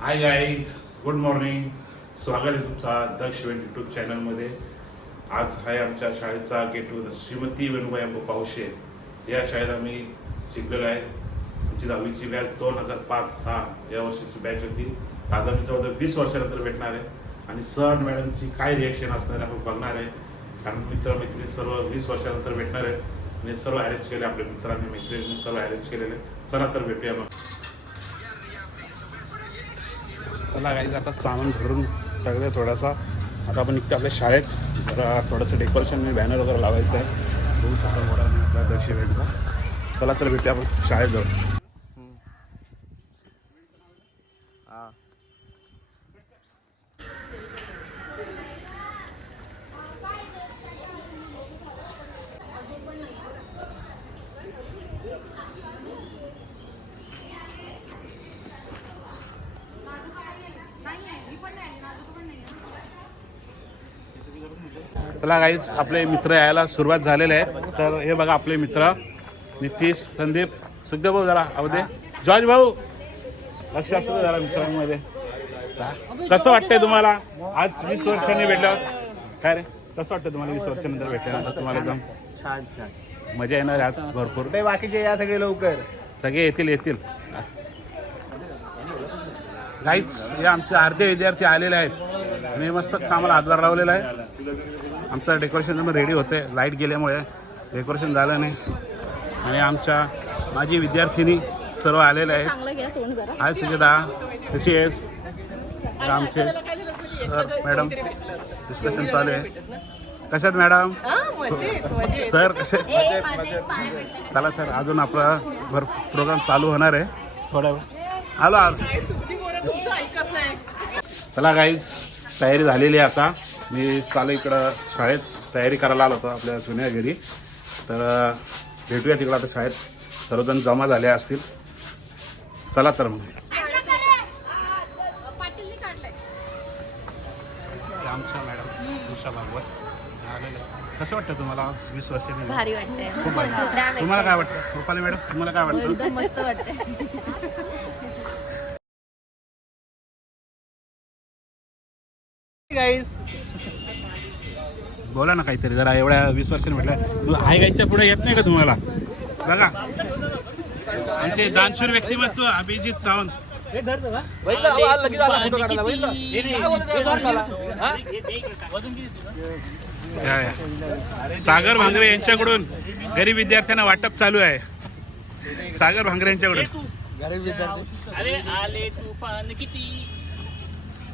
Hi guys, good morning. स्वागत आहे तुमचा दक्ष यूट्यूब चॅनलमध्ये. आज आहे आमच्या शाळेचा गेट टुगेदर. श्रीमती वेणुबाई अंबा पावशे या शाळेत आम्ही शिकलेलो आहे. आमची 10वीची बॅच 2005-06 या वर्षीची बॅच होती. आज आम्ही जवळजवळ 20 वर्षानंतर भेटणार आहे आणि सर मॅडमची काय रिॲक्शन असणार आहे आपण बघणार आहे. कारण मित्रमैत्रिणी सर्व 20 वर्षानंतर भेटणार आहेत आणि सर्व अरेंज केले आपल्या मित्रांनी मैत्रिणींनी सर्व अरेंज केलेले. चला तर भेटूया मग. चला काही आता सामान भरून टाकलं थोडासा. आता आपण निघतो आपल्या शाळेत. जरा थोडंसं डेकोरेशन बॅनर वगैरे लावायचं आहे. बघू शकता मोठा आपला दक्ष इव्हेंटचा. चला तर भेटूया आपण शाळेत जाऊ. चला गाईज, आपले मित्र यायला सुरुवात झालेले आहे. तर हे बघा आपले मित्र नितीश, संदीप, सुखदेव भाऊ जरा अवधे, जॉर्ज भाऊ लक्ष असतं जरा मित्रांमध्ये. कसं वाटतंय तुम्हाला आज 20 वर्षांनी भेटल्यावर? काय रे, कसं वाटतं तुम्हाला 20 वर्षानंतर भेटल्यानंतर? तुम्हाला एकदम छान छान मजा येणार आज भरपूर. ते बाकीचे या सगळे लवकर सगळे येतील. गाईज, हे आमचे अर्धे विद्यार्थी आलेले आहेत आणि मस्त कामाला हातभार लावलेला आहे. आमचं डेकोरेशन रेडी होते. लाईट गेल्यामुळे डेकोरेशन झालं नाही. आणि आमच्या माझी विद्यार्थिनी सर्व आलेले आहेत. हाय सुजेता, कशी आहेस? आमचे सर मॅडम डिस्कशन चालू आहे. कशात मॅडम? सर कसे? चला तर अजून आपला प्रोग्राम चालू होणार आहे थोड्या वेळ. आलो. चला गाईज, तयारी झालेली आहे. आता मी चालू इकडं शाळेत तयारी करायला आलो होतो आपल्या जुन्या घरी. तर भेटूया तिकडं आता शाळेत. सर्वजण जमा झाले असतील. चला तर मग. आमच्या मॅडम उषा भागवत आलेले. कसं वाटतं तुम्हाला 20 वर्षांनी? भारी वाटतंय. खूप भारी. तुम्हाला काय वाटतं रुपाली मॅडम? तुम्हाला काय वाटतं? एकदम मस्त वाटतंय. बोला ना काहीतरी जरा. एवढ्या 20 वर्षांनी म्हटलं हाय गाईच्या पुढे येत नाही का तुम्हाला? बघा आमचे दानशूर व्यक्तिमत्व अभिजित सावंत. सागर भांगरे यांच्याकडून गरीब विद्यार्थ्यांना वाटप चालू आहे. सागर भांगरे यांच्याकडून गरीब विद्यार्थी.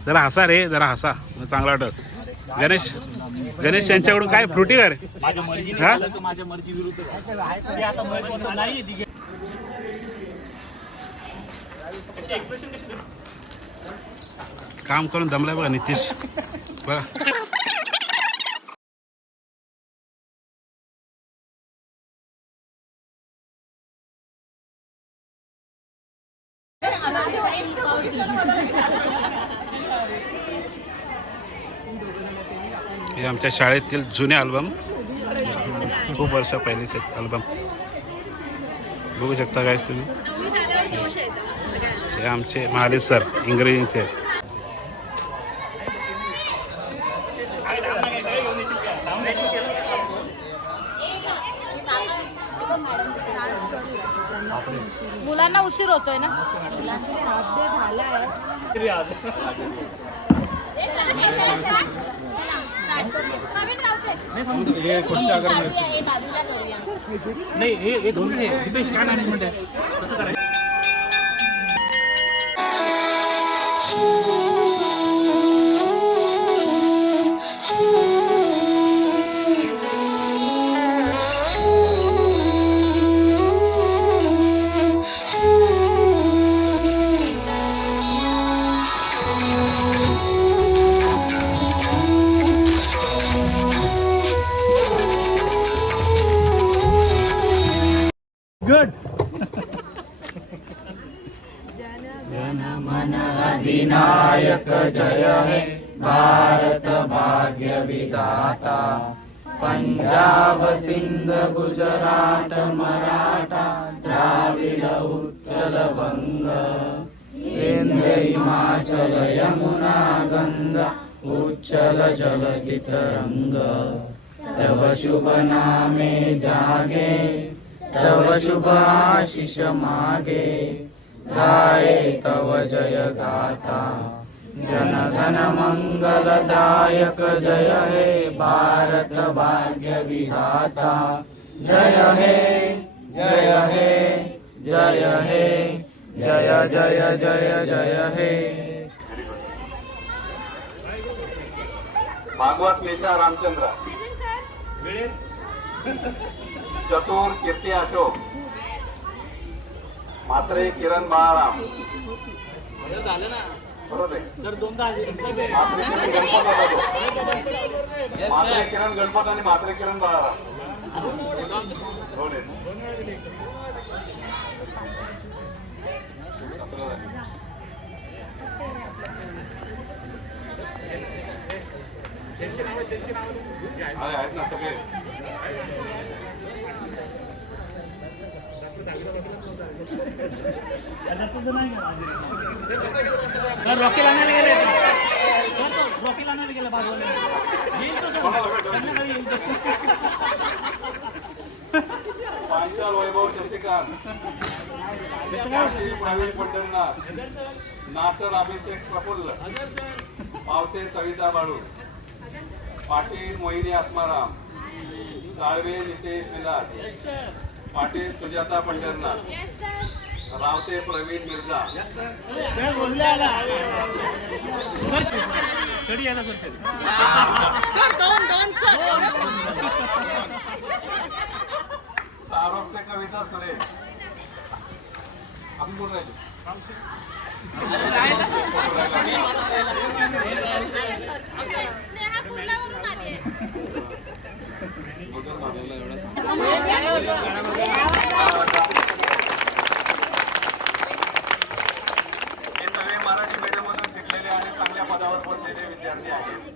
जरा हसा रे, जरा हसा, चांगला वाटत. गणेश यांच्याकडून काय फ्रुटी कर. काम करून दमलाय बघा नितीश. बघा हे आमच्या शाळेतील जुने अल्बम, खूप वर्ष पहिलेचे अल्बम बघू शकता काय तुम्ही. हे आमचे महाले सर इंग्रजीचे आहेत. मुलांना उशीर होतोय ना. गुड. जन मन अधिनायक जय हे भारत भाग्य विधाता. पंजाब सिंध गुजरात मराठा द्राविड उत्कल बंग विंध्य हिमाचल यमुना गंगा उच्चल जलस्थितरंग तव शुभ नामे जागे तव शुभ आशीष मागे गाये तव जय गाथा जनगण मंगलदायक जय हे भारत भाग्य विधाता जय हे जय हे जय हे जय जय जय जय हे भागवत नेता रामचंद्र चतुर कीर्ती अशोक मात्रे किरण बाळाराम बरोबर आहे मात्रे किरण गणपत आणि मात्रे किरण बाळाराम दोन आहेत. आहेत ना सगळे पांचाल वैभव शशिकांत प्रवीण पंढरीनाथ नाचर अभिषेक प्रफुल्ल पावसे सविता बाळू पाटील मोहिनी आत्माराम साळवे नितेश विलास पाटील सुजाता पंढरनाथ रावते प्रवीण मिर्झा सारोगचे कविता सुरेश आपण बोल राहिले स्नेहा कुर्ल्यावरून आली आहे. हे सगळे मराठी मीडियम मधून शिकलेले आणि चांगल्या पदावर पोहोचलेले विद्यार्थी आहेत.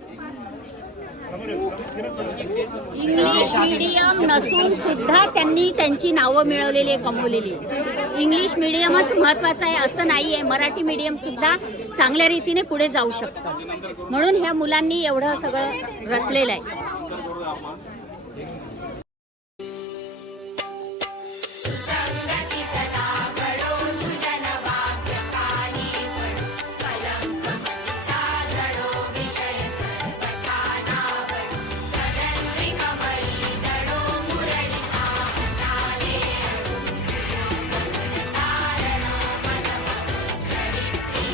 इंग्लिश मीडियम नसून सुद्धा त्यांनी त्यांची नावं मिळवलेली आहे, कमवलेली आहे. इंग्लिश मीडियमच महत्त्वाचं आहे असं नाही आहे, मराठी मीडियम सुद्धा चांगल्या रीतीने पुढे जाऊ शकतं. म्हणून ह्या मुलांनी एवढं सगळं रचलेलं आहे. सुसंगती सदा घडो सुजन वाक्य काही पडो कलंक मतीचा झडो विषय सर्वथा नावडो भजंत्री कमळी दडो मुरळी नाले तारण मन चरित्री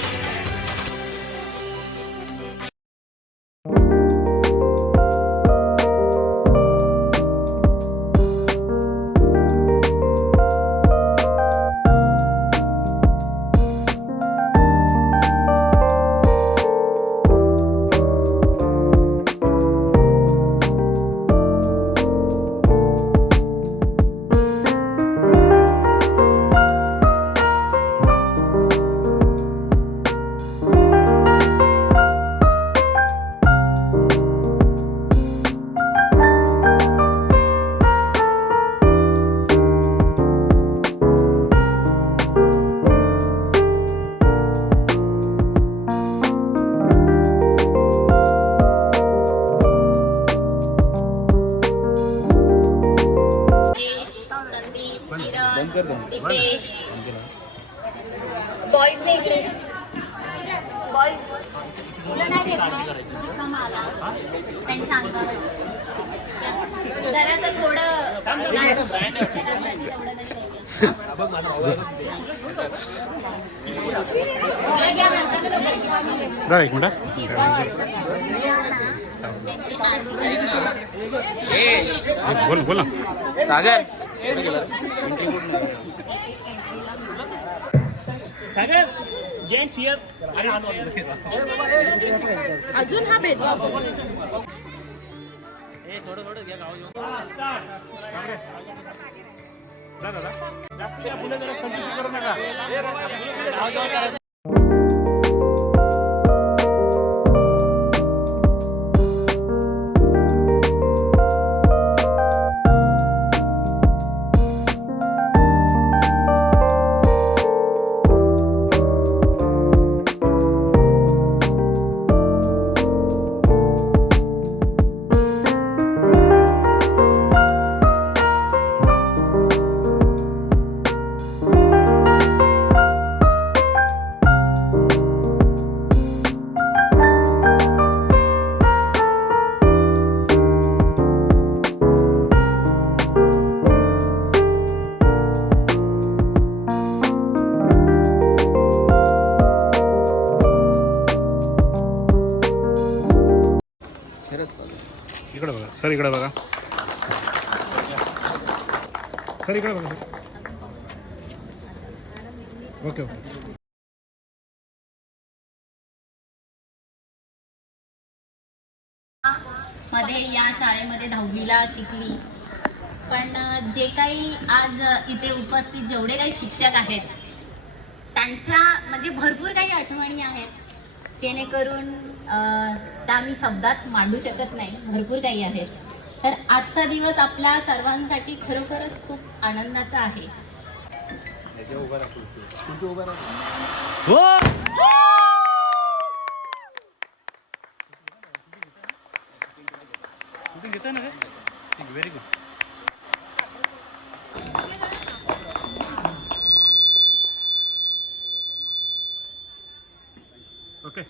दिपेश बॉईज नाही घेतले बॉईज मुलं नाही घेतलं कमाला त्यांच्या अंगावर जरासं थोडं नाही मुलं घ्या म्हणतात. एक मिनिट बोल बोल ना सागर अजून हा भेदभाव सर इकडे बघा, सर इकडे बघा. Okay okay. मध्ये या शाळेमध्ये 10वीला शिकली. पण जे काही आज इथे उपस्थित जेवढे काही शिक्षक आहेत त्यांच्या म्हणजे भरपूर काही आठवणी आहेत जेणेकरून त्या मी शब्दात मांडू शकत नाही. भरपूर काही आहेत. तर आजचा दिवस आपल्या सर्वांसाठी खरोखरच खूप आनंदाचा आहे. Very good. ओके.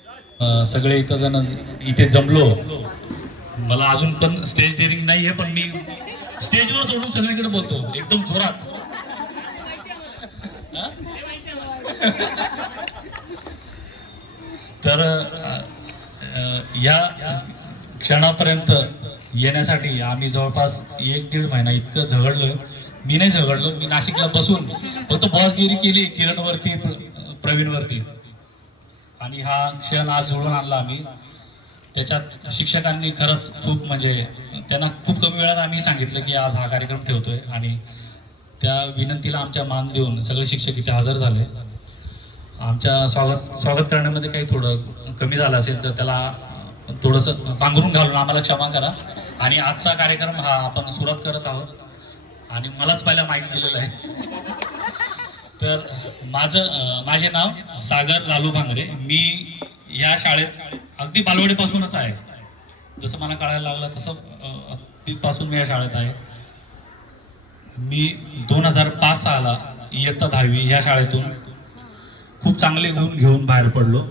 सगळे इथं जण इथे जमलो. मला अजून पण स्टेज डेअरिंग नाहीये, पण मी स्टेजवर सोडून सगळीकडे बोलतो एकदम जोरात. तर या क्षणापर्यंत येण्यासाठी आम्ही जवळपास 1-1.5 महिना इतकं झगडलो. मी नाही झगडलो, मी नाशिकला बसून फक्त बॉसगिरी केली किरणवरती, प्रवीणवरती, आणि हा क्षण आज जुळून आणला आम्ही. त्याच्यात शिक्षकांनी खरंच खूप म्हणजे त्यांना खूप कमी वेळात आम्ही सांगितलं की आज हा कार्यक्रम ठेवतोय, आणि त्या विनंतीला आमच्या मान देऊन सगळे शिक्षक इथे हजर झाले. आमच्या स्वागत करण्यामध्ये काही थोडं कमी झालं असेल तर त्याला थोडंसं पांघरून घालून आम्हाला क्षमा करा. आणि आजचा कार्यक्रम हा आपण सुरुवात करत आहोत, आणि मलाच पहिला माईक दिलेलं आहे. तर माझे नाव सागर लालू भांगरे. मी या शाळेत अगदी बालवाडीपासूनच आहे. जसं मला कळायला लागलं तसं तिथपासून मी या शाळेत आहे. मी 2005 साला इयत्ता 10वी या शाळेतून खूप चांगले गुण घेऊन बाहेर पडलो.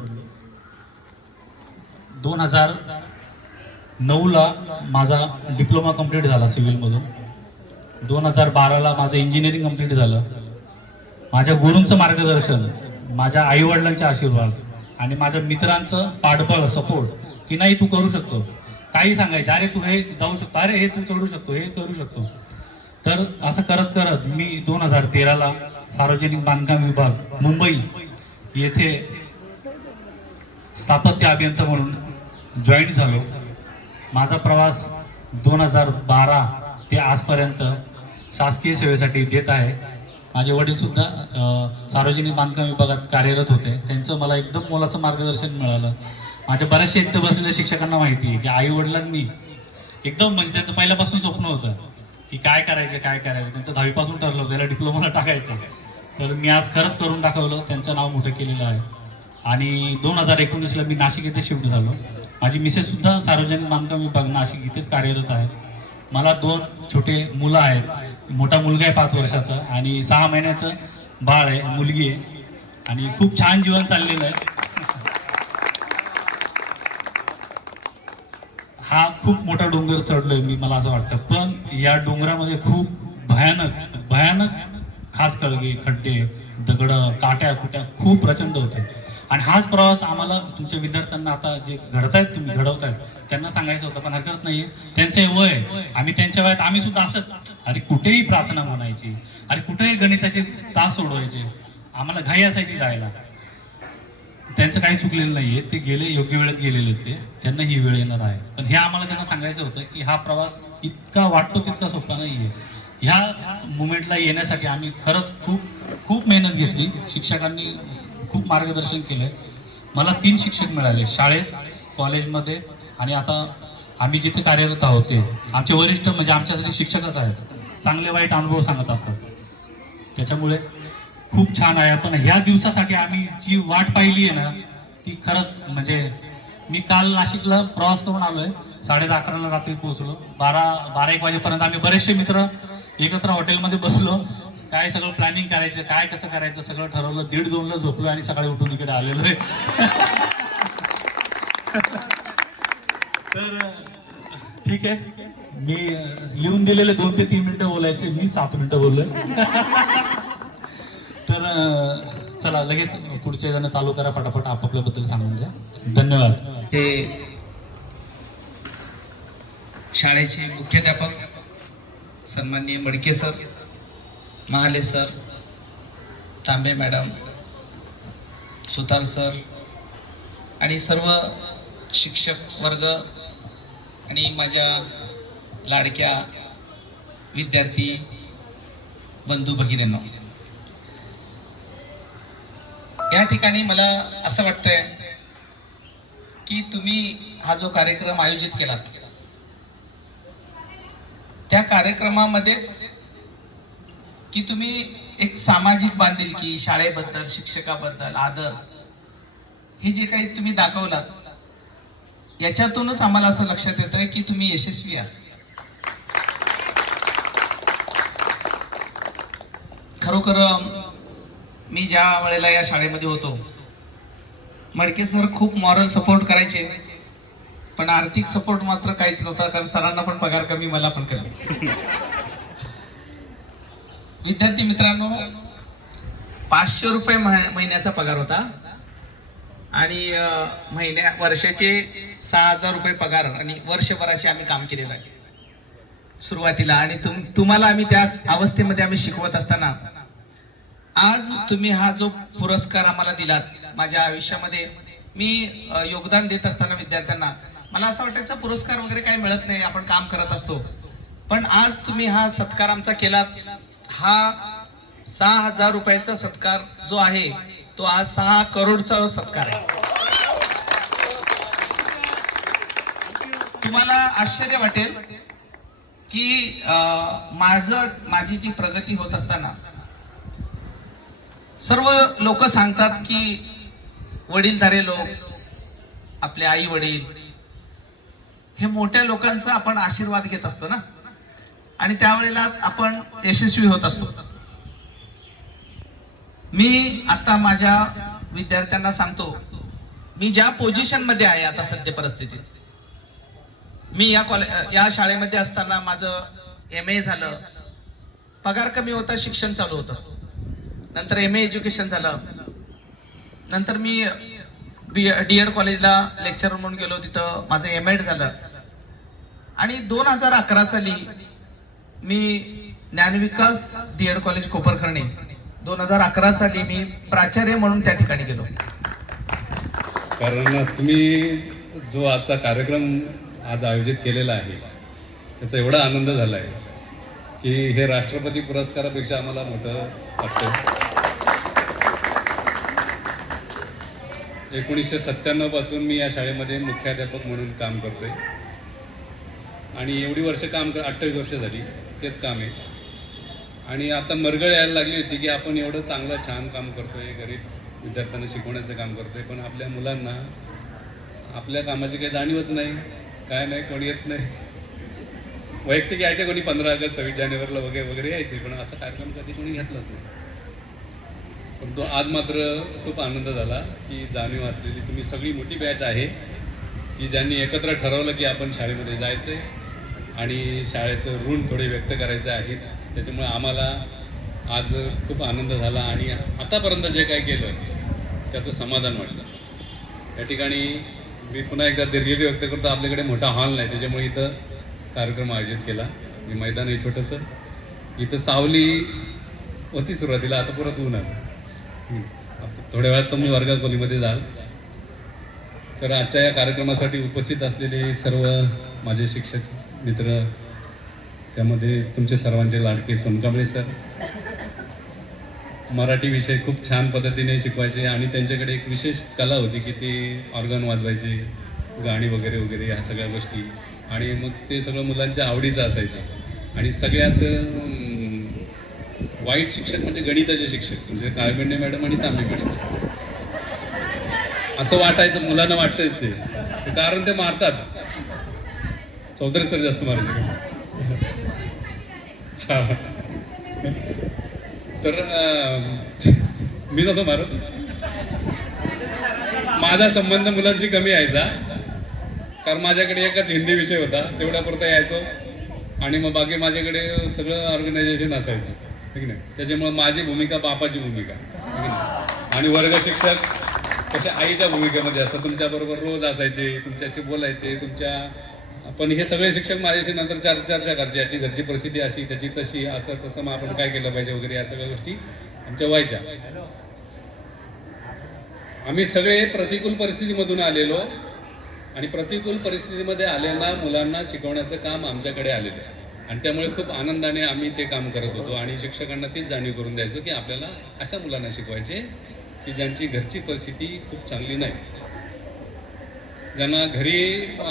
2009ला माझा डिप्लोमा कंप्लीट झाला सिव्हिलमधून. 2012ला माझं इंजिनिअरिंग कंप्लीट झालं. माझ्या गुरूंचं मार्गदर्शन, माझ्या आईवडिलांचे आशीर्वाद आणि माझ्या मित्रांचं पाठबळ, सपोर्ट की नाही तू करू शकतो. काही सांगायचे, अरे तू हे जाऊ शकतो, अरे हे तू चढू शकतो, हे करू शकतो. तर असं करत करत मी 2013ला सार्वजनिक बांधकाम विभाग मुंबई येथे स्थापत्य अभियंता म्हणून जॉईन झालो. माझा प्रवास 2012 ते आजपर्यंत शासकीय सेवेसाठी देत आहे. माझे वडील सुद्धा सार्वजनिक बांधकाम विभागात कार्यरत होते. त्यांचं मला एकदम मोलाचं मार्गदर्शन मिळालं. माझ्या बऱ्याचशा इथं बसलेल्या शिक्षकांना माहिती आहे की आई वडिलांनी एकदम म्हणजे त्यांचं पहिल्यापासून स्वप्न होतं की काय करायचं. त्यांचं 10वीपासून ठरलं होतं याला डिप्लोमाला टाकायचं. तर मी आज खरंच करून दाखवलं. त्यांचं नाव मोठं केलेलं आहे. आणि 2019ला मी नाशिक येथे शिफ्ट झालो. माझी मिसेस सुद्धा सार्वजनिक बांधकाम विभाग नाशिक इथेच कार्यरत आहे. मला 2 छोटे मुलं आहेत. मोठा मुलगा आहे 5 वर्षाचा आणि 6 महिन्याचं बाळ आहे, मुलगी आहे. आणि खूप छान जीवन चाललेलं आहे. हा खूप मोठा डोंगर चढलोय मी, मला असं वाटतं. पण या डोंगरामध्ये खूप भयानक खास कळगे, खड्डे, दगड, काट्या कुट्या खूप प्रचंड होते. आणि हाच प्रवास आम्हाला तुमच्या विद्यार्थ्यांना आता जे घडवतायत त्यांना सांगायचं होतं, पण हरकत नाहीये. त्यांचं हे वय, आम्ही त्यांच्या वयात आम्ही सुद्धा असंच, अरे कुठेही प्रार्थना म्हणायची, अरे कुठेही गणिताचे तास सोडवायचे, आम्हाला घाई असायची जायला. त्यांचं काही चुकलेलं नाहीये. ते गेले, योग्य वेळेत गेलेले ते, त्यांना ही वेळ येणार आहे. पण हे आम्हाला त्यांना सांगायचं होतं की हा प्रवास इतका वाटतो तितका सोपा नाहीये. ह्या मुमेंटला येण्यासाठी आम्ही खरंच खूप मेहनत घेतली. शिक्षकांनी खूप मार्गदर्शन केलंय. मला 3 शिक्षक मिळाले शाळेत, कॉलेजमध्ये, आणि आता आम्ही जिथे कार्यरत आहोत ते आमचे वरिष्ठ म्हणजे आमच्यासाठी शिक्षकच आहेत. चांगले वाईट अनुभव सांगत असतात. त्याच्यामुळे खूप छान आहे. पण ह्या दिवसासाठी आम्ही जी वाट पाहिली आहे ना ती खरंच म्हणजे मी काल नाशिकला प्रवास करून आलोय. 11:30ला रात्री पोहोचलो. 12-1 वाजेपर्यंत आम्ही बरेचसे मित्र एकत्र हॉटेलमध्ये बसलो. काय सगळं प्लॅनिंग करायचं, काय कसं करायचं सगळं ठरवलं. 1:30-2ला झोपलो आणि सकाळी उठून इकडे आलेलो आहे. तर ठीक आहे, मी लिहून दिलेले 2 ते 3 मिनिटं बोलायचे, मी 7 मिनिटं बोललोय. तर चला लगेच पुढचे जण चालू करा, पटापट आपापल्याबद्दल सांगून द्या. धन्यवाद. ते शाळेचे मुख्याध्यापक सन्माननीय मडके सर, महाले सर, तांबे मॅडम, सुतार सर आणि सर्व शिक्षक वर्ग आणि माझ्या लाडक्या विद्यार्थी बंधू भगिनींनो, या ठिकाणी मला असं वाटतंय की तुम्ही हा जो कार्यक्रम आयोजित केला त्या कार्यक्रमामध्येच की तुम्ही एक सामाजिक बांधिलकी, शाळेबद्दल, शिक्षकाबद्दल आदर हे जे काही तुम्ही दाखवलात याच्यातूनच आम्हाला असं लक्षात येतंय की तुम्ही यशस्वी आहात. खरोखर मी ज्या वेळेला या शाळेमध्ये होतो मडके सर खूप मॉरल सपोर्ट करायचे, पण आर्थिक सपोर्ट मात्र काहीच नव्हता, कारण सरांना पण पगार कमी, मला पण कमी. विद्यार्थी मित्रांनो, 500 रुपये महिन्याचा पगार होता आणि वर्षाचे 6,000 रुपये पगार आणि वर्षभराचे आम्ही काम केलेलं आहे सुरुवातीला. आणि तुम्हाला आम्ही त्या अवस्थेमध्ये आम्ही शिकवत असताना आज तुम्ही हा जो पुरस्कार आम्हाला दिलात, माझ्या आयुष्यामध्ये मी योगदान देत असताना विद्यार्थ्यांना मला असं वाटायचं पुरस्कार वगैरे काही मिळत नाही, आपण काम करत असतो, पण आज तुम्ही हा सत्कार आमचा केलात. हा 6,000 रुपयाचा सत्कार जो आहे तो आज 6 करोडचा सत्कार आहे. तुम्हाला आश्चर्य वाटेल की माझी जी प्रगती होत असताना सर्व लोक सांगतात की वडीलधारे लोक, आपले आई वडील हे मोठ्या लोकांचा आपण आशीर्वाद घेत असतो ना, आणि त्यावेळेला आपण यशस्वी होत असतो. मी आता माझ्या विद्यार्थ्यांना सांगतो, मी ज्या पोझिशन मध्ये आहे आता सध्या परिस्थितीत, मी या शाळेमध्ये असताना माझं MA झालं, पगार कमी होता, शिक्षण चालू होतं, नंतर MA एज्युकेशन झालं, नंतर मी DED कॉलेजला लेक्चर म्हणून गेलो, तिथं माझं MAd झालं, आणि 2011 साली मी ज्ञानविकास DED कॉलेज कोपरखर्णी 2011 साली मी प्राचार्य म्हणून त्या ठिकाणी गेलो. कारण तुम्ही जो आजचा कार्यक्रम आज आयोजित केलेला आहे त्याचा एवढा आनंद झाला आहे की हे राष्ट्रपती पुरस्कारापेक्षा आम्हाला मोठं वाटतं. 1997 पासून मी या शाळेमध्ये मुख्याध्यापक म्हणून काम करतोय आणि एवढी वर्ष काम 28 वर्ष झाली तेच काम आहे. आणि आता मरगळ यायला लागली होती की आपण एवढं चांगलं छान काम करतोय, गरीब विद्यार्थ्यांना शिकवण्याचं काम करतोय, पण आपल्या मुलांना आपल्या कामाची काही जाणीवच नाही, काय नाही, कोणी येत नाही. वैयक्तिक यायचे कोणी 15 ऑगस्ट 26 जानेवारीला वगैरे वगैरे यायचे, पण असा कार्यक्रम कधी कोणी घेतलाच नाही. पण तो आज मात्र खूप आनंद झाला की जाणीव असलेली तुम्ही सगळी मोठी बॅच आहे की ज्यांनी एकत्र ठरवलं की आपण शाळेमध्ये जायचंय आणि शाळेचं ऋण थोडे व्यक्त करायचे आहेत. त्याच्यामुळे आम्हाला आज खूप आनंद झाला आणि आतापर्यंत जे काही केलं त्याचं समाधान वाटलं. या ठिकाणी मी पुन्हा एकदा दिलगिरी व्यक्त करतो, आपल्याकडे मोठा हॉल नाही, त्याच्यामुळे इथं कार्यक्रम आयोजित केला. मी मैदान आहे छोटंसं, इथं सावली होती सुरुवातीला, आता परत ऊन आलं. थोड्या वेळात तुम्ही वर्गा खोलीमध्ये जाल. तर आजच्या या कार्यक्रमासाठी उपस्थित असलेले सर्व माझे शिक्षक मित्र, त्यामध्ये तुमचे सर्वांचे लाडके सोनकांबळे सर, मराठी विषय खूप छान पद्धतीने शिकवायचे आणि त्यांच्याकडे एक विशेष कला होती की ते ऑर्गन वाजवायचे, गाणी वगैरे वगैरे ह्या सगळ्या गोष्टी, आणि मग ते सगळं मुलांच्या आवडीचं असायचं. आणि सगळ्यात वाईट शिक्षक म्हणजे गणिताचे शिक्षक, म्हणजे काळबेंडे मॅडम आणि तांबे मॅडम. असं वाटायचं, मुलांना वाटतंच ते, कारण ते मारतात. चौधरी सर जास्त मारले. तर मी नव्हतो मारत. माझा संबंध मुलांशी कमी यायचा, कारण माझ्याकडे एकच हिंदी विषय होता, तेवढ्यापुरता यायचो आणि मग बाकी माझ्याकडे सगळं ऑर्गनायझेशन असायचं, ठीक नाही. त्याच्यामुळे माझी भूमिका बापाची भूमिका, आणि वर्ग शिक्षक तसे आईच्या भूमिकेमध्ये असतात. तुमच्याबरोबर रोज असायचे, तुमच्याशी बोलायचे, तुमच्या पण हे सगळे शिक्षक माझ्याशी नंतर चर्चा करायचे, याची घरची परिस्थिती अशी, त्याची तशी, असं तसं, मग आपण काय केलं पाहिजे वगैरे, या सगळ्या गोष्टी आमच्या व्हायच्या. आम्ही सगळे प्रतिकूल परिस्थितीमधून आलेलो आणि प्रतिकूल परिस्थितीमध्ये आलेल्या मुलांना शिकवण्याचं काम आमच्याकडे आलेलं आहे आणि त्यामुळे खूप आनंदाने आम्ही ते काम करत होतो आणि शिक्षकांना तीच जाणीव करून द्यायचो की आपल्याला अशा मुलांना शिकवायचे की ज्यांची घरची परिस्थिती खूप चांगली नाही, ज्यांना घरी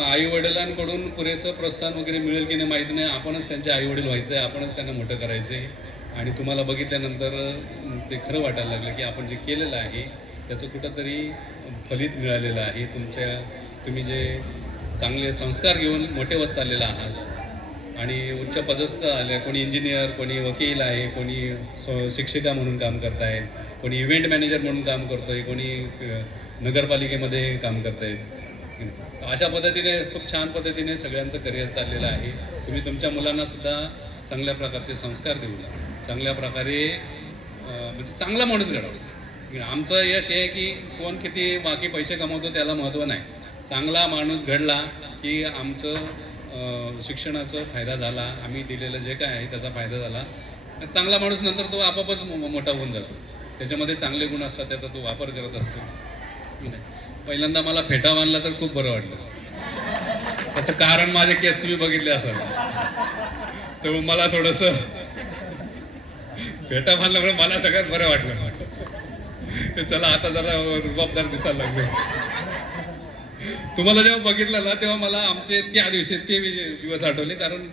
आईवडिलांकडून पुरेसं प्रोत्साहन वगैरे मिळेल की नाही माहीत नाही, आपणच त्यांचे आईवडील व्हायचं आहे, आपणच त्यांना मोठं करायचं आहे. आणि तुम्हाला बघितल्यानंतर ते खरं वाटायला लागलं की आपण जे केलेलं आहे त्याचं कुठंतरी फलित मिळालेलं आहे. तुम्ही जे चांगले संस्कार घेऊन मोठे होत चाललेले आहात आणि उच्च पदस्थ आले, कोणी इंजिनियर, कोणी वकील आहे, कोणी शिक्षिका म्हणून काम करत आहे, कोणी इव्हेंट मॅनेजर म्हणून काम करतोय, कोणी नगरपालिकेमध्ये काम करतायत. अशा पद्धतीने खूप छान पद्धतीने सगळ्यांचं करिअर चाललेलं आहे. तुम्ही तुमच्या मुलांना सुद्धा चांगल्या प्रकारचे संस्कार देऊन चांगल्या प्रकारे म्हणजे चांगला माणूस घडवला. आमचं यश हे की कोण किती बाकी पैसे कमवतो त्याला महत्त्व नाही, चांगला माणूस घडला की आमचं शिक्षणाचा फायदा झाला, आम्ही दिलेलं जे काय आहे त्याचा फायदा झाला. चांगला माणूस नंतर तो आपोआपच मोठा होऊन जातो, त्याच्यामध्ये चांगले गुण असतात, त्याचा तो वापर करत असतो. पहिल्यांदा मला फेटा बांधला तर खूप बरं वाटलं. त्याचं कारण माझे केस तुम्ही बघितले असाल, तर मला थोडंसं फेटा बांधल्यामुळे मला सगळ्यात बरं वाटलं. चला आता जरा रुबाबदार दिसायला लागले. तुम्हाला जेव्हा बघितलं ना तेव्हा मला आमचे त्या दिवशी ते दिवस आठवले, कारण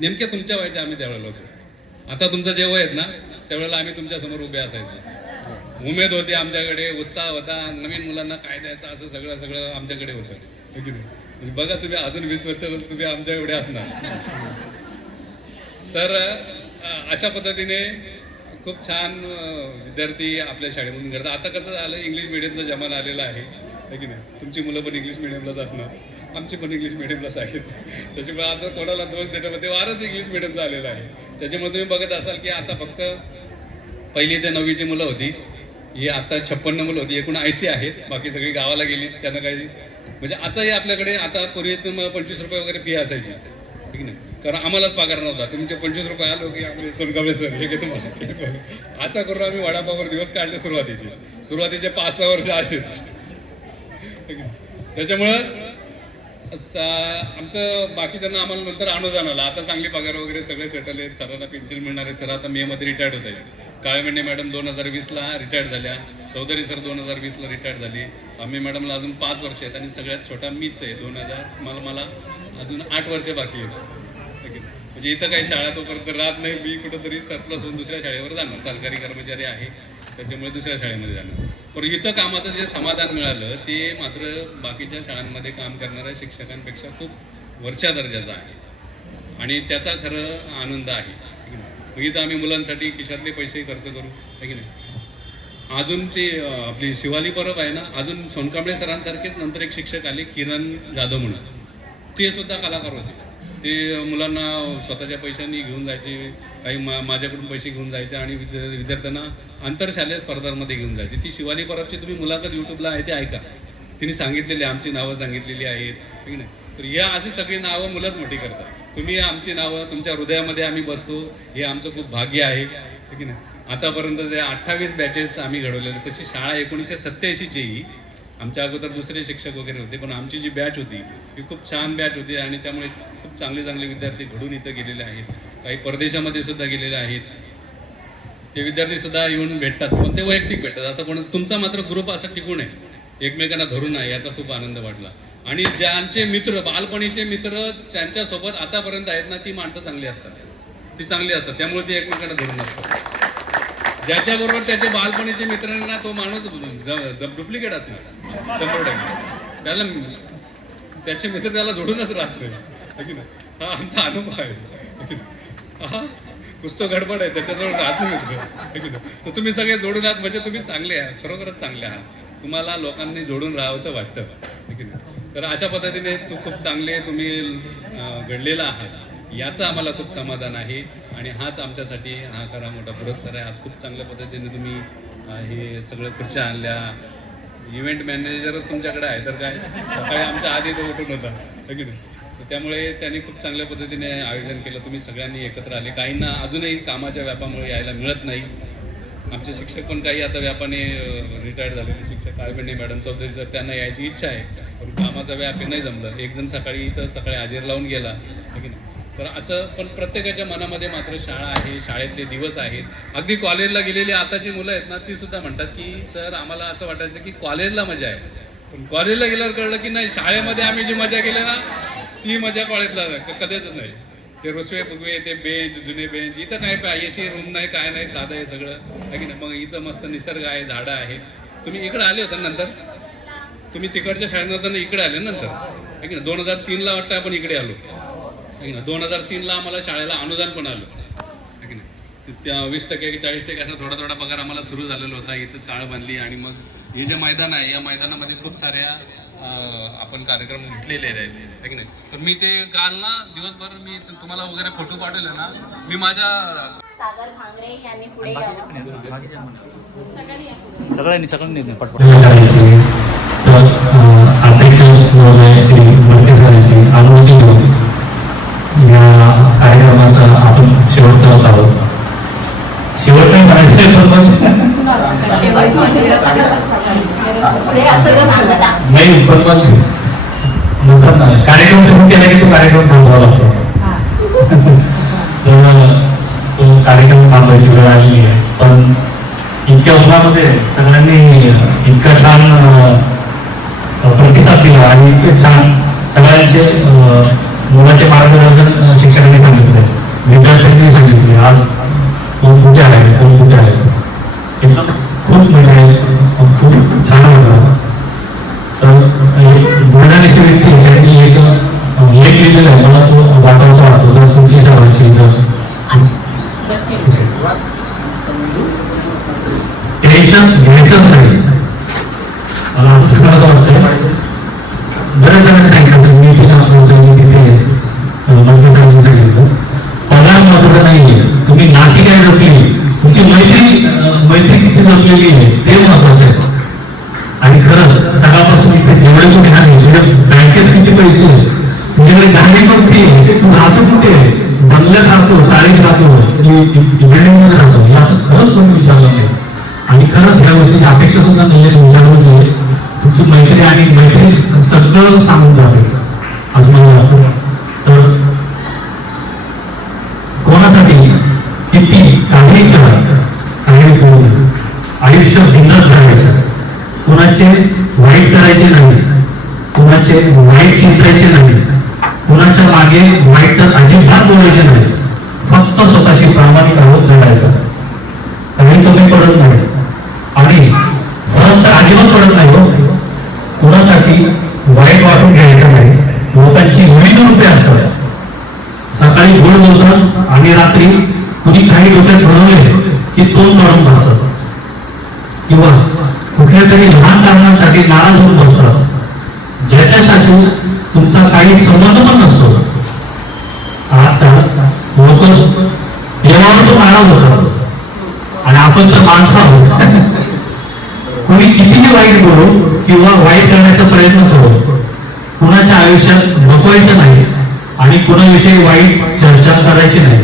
नेमक्या तुमच्या वयाचे आम्ही त्यावेळेला होतो. आता तुमचं जे वय आहेत ना त्यावेळेला आम्ही तुमच्या समोर उभे असायचो. उमेद होती आमच्याकडे, उत्साह होता, नवीन मुलांना काय द्यायचं असं सगळं आमच्याकडे होतं की नाही. बघा तुम्ही अजून 20 वर्षानंतर तुम्ही आमच्या एवढे असणार. तर अशा पद्धतीने खूप छान विद्यार्थी आपल्या शाळेमधून घडतात. आता कसं झालं, इंग्लिश मिडियमचा जमाना आलेला आहे की नाही. तुमची मुलं पण इंग्लिश मिडियमलाच असणार, आमची पण इंग्लिश मिडियमलाच आहेत. त्याच्यामुळे आता कोणाला दोष देण्यामध्ये वारच इंग्लिश मिडियमचा आलेला आहे. त्याच्यामुळे तुम्ही बघत असाल की आता फक्त 1ली ते 9वीची मुलं होती, ही आता 56 मुलं होती, एकूण 80 आहेत. बाकी सगळी गावाला गेली, त्यांना काही म्हणजे आताही आपल्याकडे आता पूर्वी 25 रुपये वगैरे फी असायची ठीक नाही, कारण आम्हालाच पगार नव्हता. तुमचे 25 रुपये आलो की आम्ही सोनकांबळे सर हे घेतो मला, असं करून आम्ही वडापावर दिवस काढले. सुरुवातीचे 5-6 वर्ष असेच. त्याच्यामुळं आमचं बाकीच्यांना आम्हाला नंतर अनुदान आलं. आता चांगली पगार वगैरे सगळे सेटल आहेत, सरांना पेन्शन मिळणार आहे. सर आता मे मध्ये रिटायर्ड होत आहे. काळमेंढे मॅडम 2020ला रिटायर्ड झाल्या, चौधरी सर 2020ला रिटायर्ड झाली, तांबे मॅडमला अजून 5 वर्ष आहेत आणि सगळ्यात छोटा मीच आहे 2000 मला अजून 8 वर्ष बाकी आहेत. म्हणजे इथं काही शाळा तोपर्यंत राहत नाही, मी कुठंतरी सरप्लस होऊन दुसऱ्या शाळेवर जाणार. सरकारी कर्मचारी आहे त्याच्यामुळे दुसऱ्या शाळेमध्ये जाणार. पण इथं कामाचं जे समाधान मिळालं ते मात्र बाकीच्या शाळांमध्ये काम करणाऱ्या शिक्षकांपेक्षा खूप वरच्या दर्जाचं आहे आणि त्याचा खरं आनंद आहे. इथं आम्ही मुलांसाठी खिशातले पैसे खर्च करू आहे की नाही. अजून ते आपली शिवाली परब आहे ना, अजून सोनकांबळे सरांसारखेच नंतर एक शिक्षक आले किरण जाधव म्हणून, ते सुद्धा कलाकार होते. ते मुलांना स्वतःच्या पैशांनी घेऊन जायचे, काही माझ्याकडून पैसे घेऊन जायचे आणि विद्यार्थ्यांना आंतरशालेय स्पर्धांमध्ये घेऊन जायचे. ती शिवाली परबची तुम्ही मुलाखत यूट्यूबला आहे ते ऐका, तिने सांगितलेली, आमची नावं सांगितलेली आहेत ठीक नाही. तर या अशी सगळी नावं मुलंच मोठी करतात. तुम्ही आमची नावं तुमच्या हृदयामध्ये आम्ही बसतो, हे आमचं खूप भाग्य आहे ठीक नाही. आतापर्यंत जे 28 बॅचेस आम्ही घडवलेले, तशी शाळा 1987ची ही आमच्या अगोदर दुसरे शिक्षक वगैरे होते, पण आमची जी बॅच होती ही खूप छान बॅच होती आणि त्यामुळे खूप चांगले विद्यार्थी घडून इथं गेलेले आहेत. काही परदेशामध्ये सुद्धा गेलेले आहेत. ते विद्यार्थी सुद्धा येऊन भेटतात, पण ते वैयक्तिक भेटतात. असं कोण तुमचा मात्र ग्रुप असं टिकून आहे, एकमेकांना धरून आहे, याचा खूप आनंद वाटला. आणि ज्यांचे मित्र, बालपणीचे मित्र त्यांच्यासोबत आतापर्यंत आहेत ना, ती माणसं चांगली असतात, ती चांगली असतात, त्यामुळे ती एकमेकांना धरून असतात. ज्याच्याबरोबर त्याचे बालपणीचे मित्रांना तो माणूस डुप्लिकेट असणार 100%. त्याला त्याचे मित्र त्याला जोडूनच राहत नाही. हा आमचा अनुभव आहे. हा पुस्तक गडबड आहे, त्याच्याजवळ राहत नाही. तर तुम्ही सगळे जोडून आहात म्हणजे तुम्ही चांगले आहात, खरोखरच चांगले आहात. तुम्हाला लोकांनी जोडून राहावं असं वाटतं. तर अशा पद्धतीने खूप चांगले तुम्ही घडलेला आहात, याचं आम्हाला खूप समाधान आहे आणि हाच आमच्यासाठी हा खरा मोठा पुरस्कार आहे. आज खूप चांगल्या पद्धतीने तुम्ही हे सगळं खुर्च्या आणल्या. इव्हेंट मॅनेजरच तुमच्याकडे आहे तर काय, सकाळी आमच्या आधी तो उठून होता की नाही. तर त्यामुळे त्यांनी खूप चांगल्या पद्धतीने आयोजन केलं. तुम्ही सगळ्यांनी एकत्र आले. काहींना अजूनही कामाच्या व्यापामुळे यायला मिळत नाही. आमचे शिक्षक पण काही आता व्यापाने रिटायर्ड झालेले शिक्षक काळबेंडे मॅडम चौधरी सर, त्यांना यायची इच्छा आहे, पण कामाचा व्याप हे नाही जमलं. एक जण सकाळी इथं सकाळी हजेर लावून गेला आहे की नाही. तर असं पण प्रत्येकाच्या मनामध्ये मात्र शाळा आहे, शाळेतले दिवस आहेत. अगदी कॉलेजला गेलेली आताची मुलं आहेत ना, ती सुद्धा म्हणतात की सर आम्हाला असं वाटायचं की कॉलेजला मजा आहे, पण कॉलेजला गेल्यावर कळलं की नाही, शाळेमध्ये आम्ही जी मजा केली ना ती मजा कॉलेजला कधीच नाही. ते रुसवे फुगवे, ते बेंच, जुने बेंच, इथं काय एसी रूम नाही, काय नाही, साधं आहे सगळं आहे की नाही. मग इथं मस्त निसर्ग आहे, झाडं आहेत. तुम्ही इकडे आले होता नंतर, तुम्ही तिकडच्या शाळेनंतर इकडे आले नंतर आहे की नाही. 2003ला वाटतं आपण इकडे आलो आहे ना. 2003ला आम्हाला शाळेला अनुदान पण आलं आहे की नाही. त्या 20% 40% असा थोडा थोडा पगार आम्हाला सुरू झालेला होता. इथं चाळ बांधली आणि मग हे जे मैदान आहे, या मैदानामध्ये खूप साऱ्या आपण कार्यक्रम घेतलेले आहेत आहे की नाही. तर मी ते काल ना दिवसभर मी तुम्हाला वगैरे फोटो पाठवले ना, मी माझ्या सागर भांगरे यांनी पुढे यावं. सगळ्यांनी पटपट अध्यक्ष महोदयाची मंत्रिमंडळाची अनुमती घेऊन या कार्यक्रमाचा आपण शेवट करत आहोत. शेवट नाही करायचं नाही, पण मग कार्यक्रम सुरू केला की तो कार्यक्रम थांबवावा लागतो. तर तो कार्यक्रम थांबवायची वेळ आलेली आहे. पण इतक्या उन्हामध्ये सगळ्यांनी इतका छान प्रतिसाद दिला आणि इतके छान सगळ्यांचे मुलाचे मार्गदर्शन शिक्षकांनी सांगितले, विद्यार्थ्यांनी सांगितले. आज कोण कुठे आहे, कोण कुठे आहे, एकदम खूप म्हणजे खूप छान वाटलं. तर बुलढाण्याची व्यक्ती त्यांनी एक लेख लिहिलेला आहे, मला तो वाटायचा वाटतो. तर तुमची सर्वांची टेन्शन घ्यायचंच नाही. मला असं करायचं वाटतंय. बऱ्याच जणांनी सांगितलं, मी तिथे मंत्री सांगितलं पगार महत्वाचा नाहीये, तुम्ही नाती काय जपली, तुमची मैत्री किती जपलेली आहे ते महत्वाचं आहे. आणि खरंच सकाळपासून इथे जेवढे तुम्ही आहे, तुझ्या बँकेत किती पैसे, तुझ्याकडे गाडी कोणती आहे, तू राहतो कुठे, बंगल्यात राहतो, चाळीत राहतो, बिल्डिंगमध्ये राहतो, याचं खरंच कोणी विचारलं नाही. आणि खरंच या गोष्टीची अपेक्षा सुद्धा नाहीये तुमच्याकडून. तुमची मैत्री आणि मैत्री सगळं सांगून जाते असं मला वाटतं. तर कोणासाठी किती काही करा, काही करू, आयुष्य भिन्नच राहायचं. कुणाचे वाईट करायचे नाही, कुणाचे वाईट चिंतायचे नाही, कुणाच्या मागे वाईट तर अजिबात बोलायचे नाही. फक्त स्वतःशी प्रामाणिक आहोत जगायचं. काही कमी पडत नाही आणि फरक तर अजिबात पडत नाही. हो, कुणासाठी वाईट वाटून घ्यायचं नाही. लोकांची विविध रूपे असतात. सकाळी गोड बोलतात आणि रात्री कुणी काही डोक्यात घडवले की तोंड काढून बसतात, किंवा कुठल्या तरी लहान कारणांसाठी नाराज होऊन बसतात, ज्याच्यासाठी तुमचा काही संबंध पण नसतो. आजकाल लोक देवावर तो नाराज होतात आणि आपण तर माणसं आहोत. कुणी कितीही वाईट बोलू किंवा वाईट करण्याचा प्रयत्न करू, कुणाच्या आयुष्यात नको नाही आणि कुणाविषयी वाईट चर्चा करायची नाही.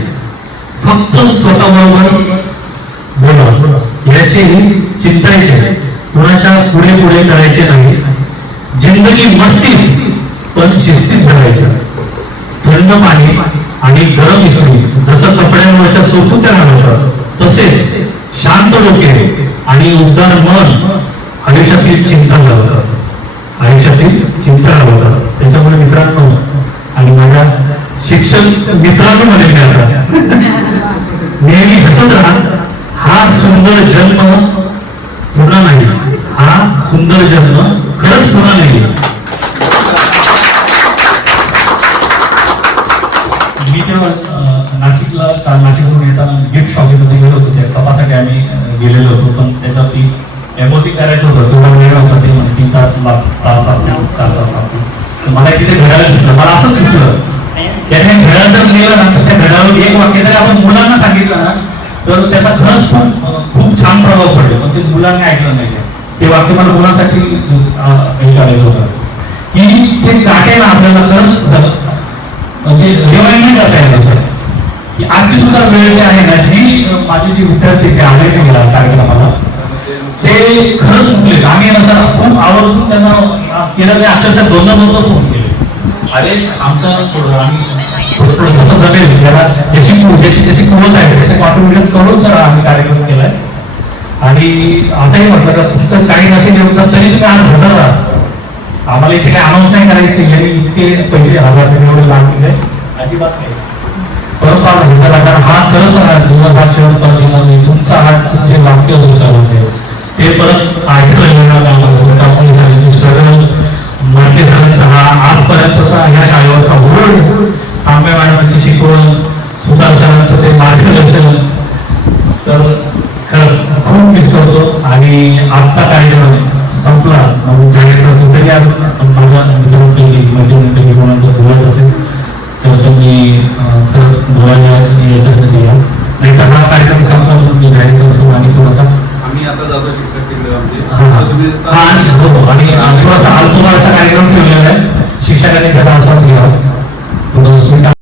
फक्त स्वतःबरोबर बोला, याची चिंतायचे, कुणाच्या पुढे पुढे करायचे नाही. जिंदगी मस्ती पण शिस्तीत करायच्या. थंड पाणी आणि गरम इस्त्री जसं कपड्यांवरच्या सोपूत्या घालतात, तसेच शांत डोके आणि उबदार मन आयुष्यातील चिंता घालवतात, आयुष्यातील चिंता घालवतात. त्याच्यामुळे मित्रांनो आणि माझ्या शिक्षक मित्रांनो मध्ये मी आता नेहमी हसत राहा. हा सुंदर जन्म पुन्हा नाही, हा सुंदर जन्म खरंच पुन्हा नाही. मी जेव्हा नाशिकला नाशिकवरून येताना गिफ्ट शॉपिंगमध्ये गेलो होतो, त्या तपासाठी आम्ही गेलेलो होतो. पण त्याच्यावरती एमओसी करायचं होतं, तेवढा वेळ होता. ते म्हणजे 3 तास लागतो. मला तिथे घड्याळ घेतलं. मला असंच सुचलं, त्याने घड्याळ जर लिहिलं ना, तर त्या घड्याळावर एक वाक्य जर आपण मुलांना सांगितलं ना, तर त्याचा खरंच खूप छान प्रभाव पडेल. पण ते मुलांनी ऐकलं नाही. ते वाक्य मला मुलांसाठी हे करायचं होतं की ते काटे ना आपल्याला खरंच माझे जे विद्यार्थी जे आले ते गेला कार्यक्रमाला ते खरंच चुकले. आम्ही असं खूप आवर्जून त्यांना केलं ते अक्षरशः दोन फोन केले. अरे आमचं आम्ही जसं जमेल त्याला जशी कुवत आहे त्याच्या कॉन्ट्रीब्युशन करूनच आम्ही कार्यक्रम केलाय. आणि असंही म्हटलं तर तुमचं काही नसेल योगदान तरी तुम्ही आज हजर राहा. आम्हाला इथे काही अनाऊन्स नाही करायचे यांनी इतके पैसे हजार एवढे लाभ दिले अजिबात नाही. परंतु आज हजर राहा कारण हा खरंच दिवस शेवट तुमचा आज जे वाक्य होते ते परत आठवण स्ट्रगल मार्के सरांचा हा आजपर्यंतचा ह्या शाळेवरचा ओढ तांबे मॅडमांची शिकवण सुतार सरांचं ते मार्गदर्शन तर खरंच खूप मिस करतो. आणि आजचा कार्यक्रम संपला जाहीर माझ्या मित्रमंडळी बोलत असेल तर तुम्ही खरंच बोलायला याच्यासाठी या नाही तर हा कार्यक्रम संपला मी जाहीर करतो. आणि थोडासा आम्ही आता जातो शिक्षक तिकडे आणि थोडासा अल्पकाळचा कार्यक्रम ठेवलेला आहे. शिक्षकांनी त्याचा आस्वाद घ्यावा.